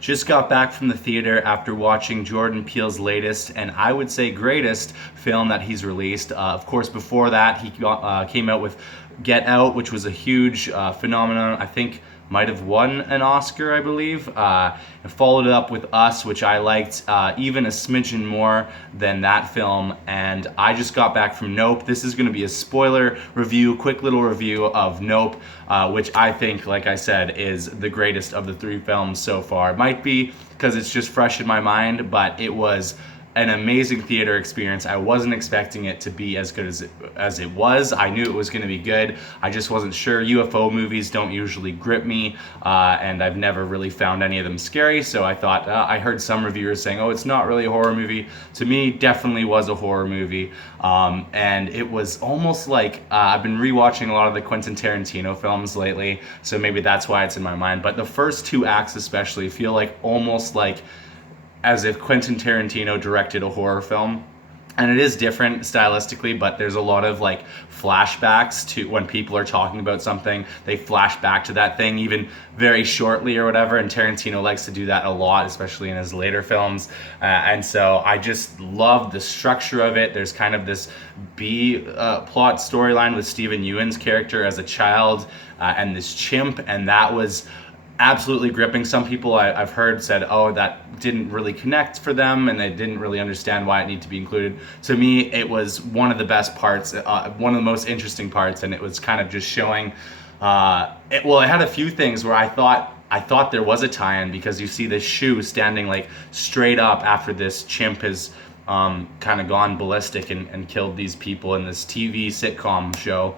Just got back from the theater after watching Jordan Peele's latest and I would say greatest film that he's released. Of course, before that, came out with Get Out, which was a huge phenomenon. I think might have won an Oscar, I believe. And followed it up with Us, which I liked even a smidgen more than that film. And I just got back from Nope. This is going to be a spoiler review, quick little review of Nope, which I think, like I said, is the greatest of the three films so far. It might be because it's just fresh in my mind, but it was an amazing theater experience. I wasn't expecting it to be as good as it was. I knew it was going to be good. I just wasn't sure. UFO movies don't usually grip me, and I've never really found any of them scary. So I thought, I heard some reviewers saying, "Oh, it's not really a horror movie." To me, definitely was a horror movie, and it was almost like I've been rewatching a lot of the Quentin Tarantino films lately, so maybe that's why it's in my mind. But the first two acts especially feel like almost like as if Quentin Tarantino directed a horror film. And it is different stylistically, but there's a lot of like flashbacks to when people are talking about something, they flash back to that thing even very shortly or whatever. And Tarantino likes to do that a lot, especially in his later films. And so I just love the structure of it. There's kind of this B plot storyline with Stephen Ewan's character as a child and this chimp, and that was absolutely gripping. Some people I've heard said, "Oh, that didn't really connect for them, and they didn't really understand why it needed to be included." To me, it was one of the best parts, one of the most interesting parts, and it was kind of just showing. It had a few things where I thought there was a tie-in, because you see this shoe standing like straight up after this chimp has kind of gone ballistic and killed these people in this TV sitcom show,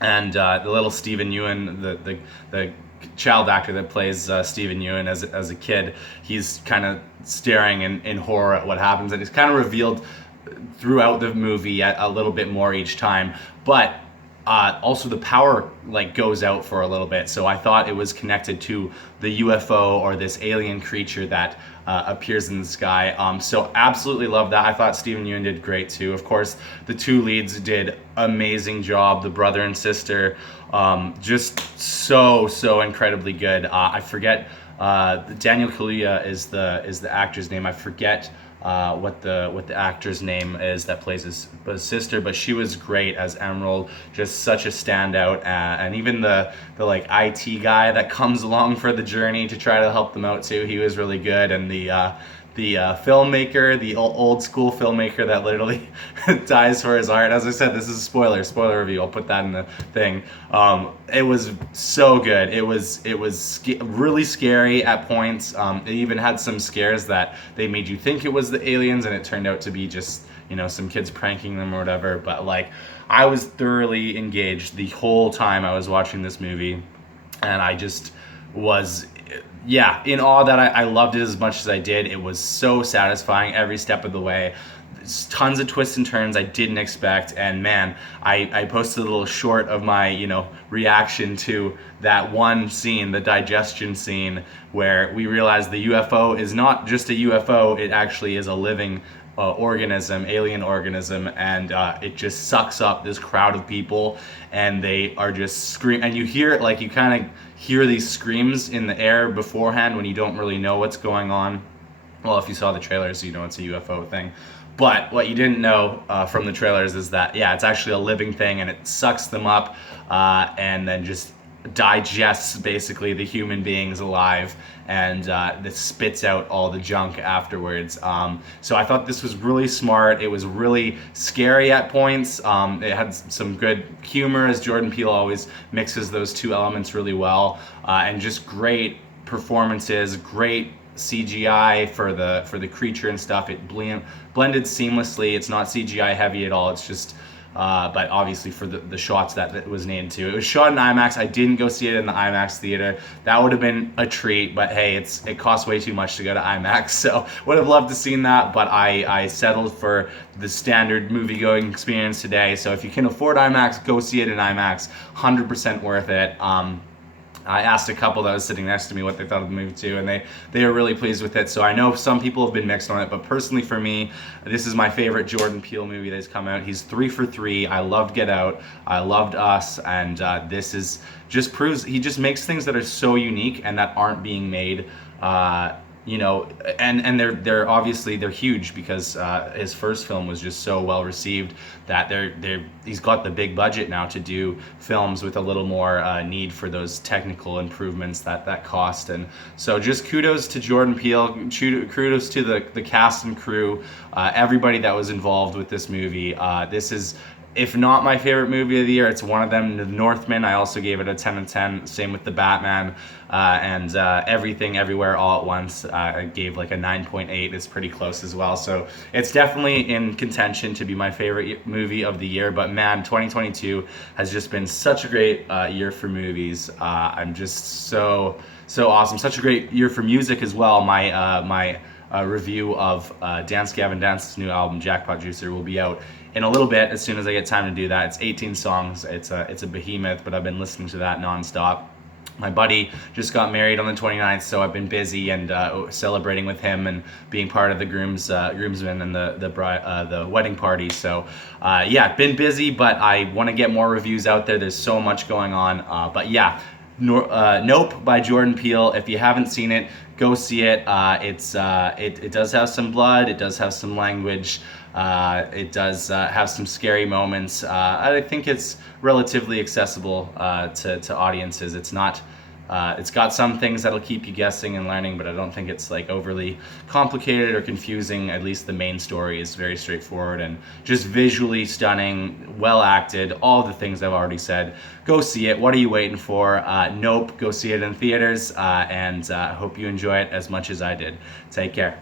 and the little Stephen Ewan, the child actor that plays Stephen Ewan as a kid, he's kind of staring in horror at what happens, and it's kind of revealed throughout the movie a little bit more each time. But also the power like goes out for a little bit, so I thought it was connected to the UFO or this alien creature that appears in the sky. So absolutely love that. I thought Stephen Ewan did great too. Of course, the two leads did amazing job. The brother and sister, just so incredibly good. I forget Daniel Kaluuya is the actor's name. I forget what the actor's name is that plays his sister, but she was great as Emerald, just such a standout. And even the like IT guy that comes along for the journey to try to help them out too, he was really good. And the filmmaker, the old school filmmaker that literally dies for his art. As I said, this is a spoiler review. I'll put that in the thing. It was so good. It was really scary at points. It even had some scares that they made you think it was the aliens, and it turned out to be just, some kids pranking them or whatever. But like, I was thoroughly engaged the whole time I was watching this movie, and I just was in awe that I loved it as much as I did. It was so satisfying every step of the way. There's tons of twists and turns I didn't expect, and man, I posted a little short of my reaction to that one scene, the digestion scene, where we realized the UFO is not just a UFO, it actually is a living alien organism, and it just sucks up this crowd of people, and they are just screaming, and you hear it, like you kind of hear these screams in the air beforehand when you don't really know what's going on. Well, if you saw the trailers, you know it's a UFO thing. But what you didn't know from the trailers is that, it's actually a living thing, and it sucks them up and then just digests basically the human beings alive, and this spits out all the junk afterwards. So I thought this was really smart. It was really scary at points. It had some good humor, as Jordan Peele always mixes those two elements really well, and just great performances, great CGI for the creature and stuff. It blended seamlessly. It's not CGI heavy at all. It's just but obviously for the shots that it was needed to. It was shot in IMAX. I didn't go see it in the IMAX theater. That would have been a treat, but hey, it costs way too much to go to IMAX, so would have loved to seen that, but I settled for the standard movie-going experience today. So if you can afford IMAX, go see it in IMAX. 100% worth it. I asked a couple that was sitting next to me what they thought of the movie too, and they are really pleased with it. So I know some people have been mixed on it, but personally for me, this is my favorite Jordan Peele movie that's come out. He's 3 for 3. I loved Get Out. I loved Us, and this is just proves he just makes things that are so unique and that aren't being made You know, and they're obviously they're huge because his first film was just so well received that he's got the big budget now to do films with a little more need for those technical improvements that cost. And so just kudos to Jordan Peele, kudos to the cast and crew, everybody that was involved with this movie. This is, if not my favorite movie of the year, it's one of them. The Northman, I also gave it a 10 out of 10. Same with The Batman, and Everything Everywhere All at Once. I gave like a 9.8. It's pretty close as well. So it's definitely in contention to be my favorite movie of the year. But man, 2022 has just been such a great year for movies. I'm just so awesome. Such a great year for music as well. My review of Dance Gavin Dance's new album, Jackpot Juicer, will be out in a little bit as soon as I get time to do that. It's 18 songs. It's a behemoth, but I've been listening to that nonstop. My buddy just got married on the 29th, so I've been busy and celebrating with him and being part of the groomsmen and the wedding party. So yeah, been busy, but I want to get more reviews out there. There's so much going on. But yeah, Nope by Jordan Peele. If you haven't seen it, go see it. It does have some blood. It does have some language. It does have some scary moments. I think it's relatively accessible to audiences. It's not. It's got some things that'll keep you guessing and learning, but I don't think it's like overly complicated or confusing. At least the main story is very straightforward and just visually stunning, well acted, all the things I've already said. Go see it. What are you waiting for? Nope. Go see it in theaters, and hope you enjoy it as much as I did. Take care.